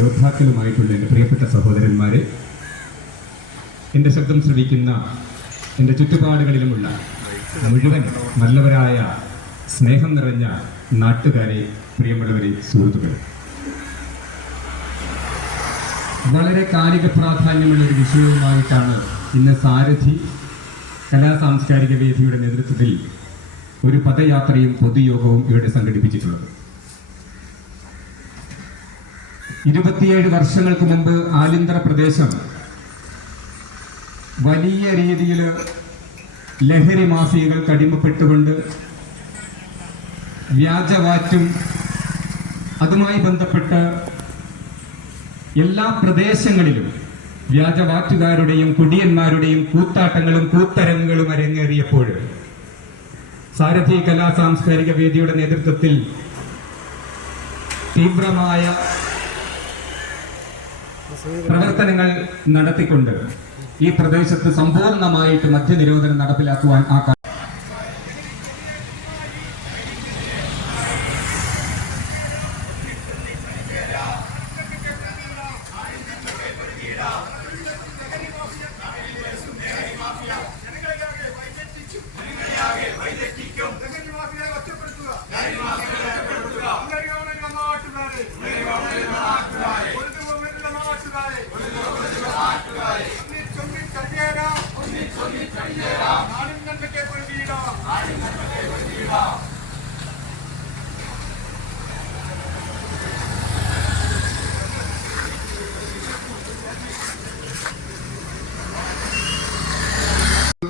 യോദ്ധാക്കളുമായിട്ടുള്ള എൻ്റെ പ്രിയപ്പെട്ട സഹോദരന്മാരെ, എൻ്റെ ശബ്ദം ശ്രവിക്കുന്ന എൻ്റെ ചുറ്റുപാടുകളിലുമുള്ള മുഴുവൻ നല്ലവരായ സ്നേഹം നിറഞ്ഞ നാട്ടുകാരെ, പ്രിയമുള്ളവരെ, സുഹൃത്തുക്കളെ, വളരെ കാലിക പ്രാധാന്യമുള്ള ഒരു വിഷയവുമായിട്ടാണ് ഇന്ന് സാരഥി കലാ സാംസ്കാരിക വേദിയുടെ നേതൃത്വത്തിൽ ഒരു പദയാത്രയും പൊതുയോഗവും ഇവിടെ സംഘടിപ്പിച്ചിട്ടുള്ളത്. 27 വർഷങ്ങൾക്ക് മുമ്പ് ആലിന്തറ പ്രദേശം വലിയ രീതിയിൽ ലഹരി മാഫിയകൾക്ക് അടിമപ്പെട്ടുകൊണ്ട് വ്യാജവാറ്റും അതുമായി ബന്ധപ്പെട്ട് എല്ലാ പ്രദേശങ്ങളിലും വ്യാജവാറ്റുകാരുടെയും കുടിയന്മാരുടെയും കൂത്താട്ടങ്ങളും കൂത്തരങ്ങുകളും അരങ്ങേറിയപ്പോൾ സാരഥി കലാ സാംസ്കാരിക വേദിയുടെ നേതൃത്വത്തിൽ തീവ്രമായ പ്രവർത്തനങ്ങൾ നടത്തിക്കൊണ്ട് ഈ പ്രദേശത്ത് സമ്പൂർണമായിട്ട് മദ്യനിരോധനം നടപ്പിലാക്കുവാൻ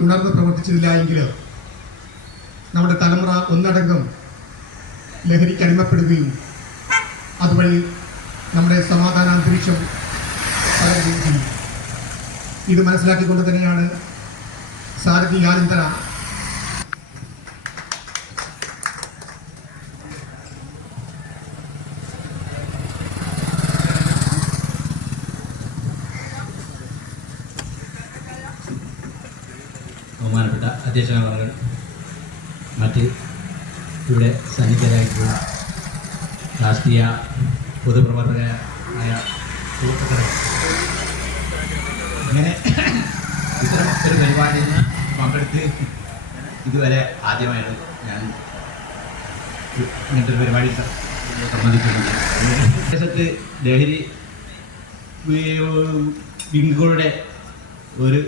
ഉണർന്ന് പ്രവർത്തിച്ചില്ല എങ്കിൽ നമ്മുടെ തലമുറ ഒന്നടങ്കം ലഹരിക്ക് അടിമപ്പെടുകയും അതുവഴി നമ്മുടെ സമാധാന അന്തരീക്ഷം തകരുകയും ചെയ്യും. ഇത് മനസ്സിലാക്കിക്കൊണ്ട് തന്നെയാണ് സാരഥി ആലിന്തറ ബഹുമാനപ്പെട്ട അധ്യക്ഷനവർകൾ, മറ്റ് ഇവിടെ സന്നിഹിതരായിട്ടുള്ള രാഷ്ട്രീയ പൊതുപ്രവർത്തകരായ സുഹൃത്തുക്കളെ, ഇങ്ങനെ ഇത്തരം ഒരു പരിപാടിയിൽ പങ്കെടുത്ത് ഇതുവരെ ആദ്യമായാണ് ഞാൻ ഇങ്ങനത്തെ ഒരു പരിപാടി സംബന്ധിക്കുന്നത്. പ്രദേശത്ത് ലഹരി വിങ്ങുകളുടെ ഒരു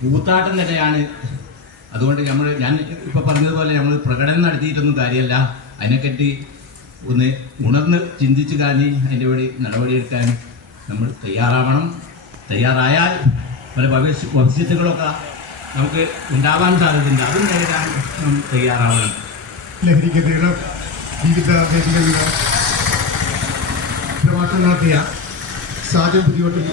കൂത്താട്ടം തന്നെയാണ്. അതുകൊണ്ട് ഞാൻ ഇപ്പോൾ പറഞ്ഞതുപോലെ നമ്മൾ പ്രകടനം നടത്തിയിട്ടൊന്നും കാര്യമല്ല. അതിനെപ്പറ്റി ഒന്ന് ഉണർന്ന് ചിന്തിച്ച് കഴിഞ്ഞ് അതിൻ്റെ വഴി നടപടിയെടുക്കാൻ നമ്മൾ തയ്യാറാവണം. തയ്യാറായാൽ പല ഭവിഷ്യത്തുകളൊക്കെ നമുക്ക് ഉണ്ടാവാൻ സാധ്യതയുണ്ട്. അതും നേരിടാൻ നമ്മൾ തയ്യാറാവണം. ലഹരിക്കെതിരെ വിവിധ വേദികളിൽ പ്രഭാഷണം നടത്തിയ സാജൻ പുതിയോട്ടിൽ